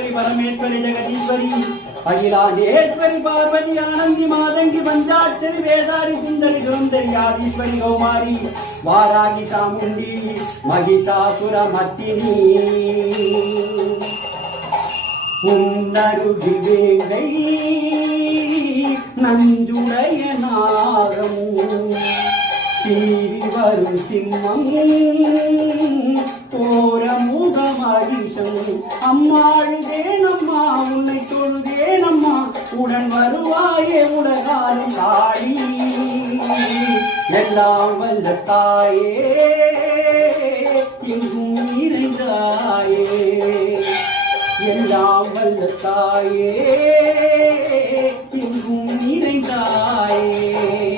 மகேஸ்வரி பரமேஸ்வரி ஜெகதீஸ்வரி அகிலாண்டேஸ்வரி பார்வதி ஆனந்தி மாதங்கி பஞ்சாட்சரி வேதாரி சுந்தரி சுந்தரி ஆதீஸ்வரி கௌமாரி வாராகி சாமுண்டி மகிஷாசுர மத்தினி உன்னருகி வேங்கை நஞ்சுடைய நாகம் சீறி வரும் சிம்மம் போர முகமதிஷம் அம்மாழுதேனம்மா உன்னை தொழுதேனம்மா உடன் வருவாயே உலகாலும் தாயி எல்லாம் வல்ல தாயே எங்கும் நிறைந்தாயே எல்லாம் வல்ல தாயே எங்கும் நிறைந்தாயே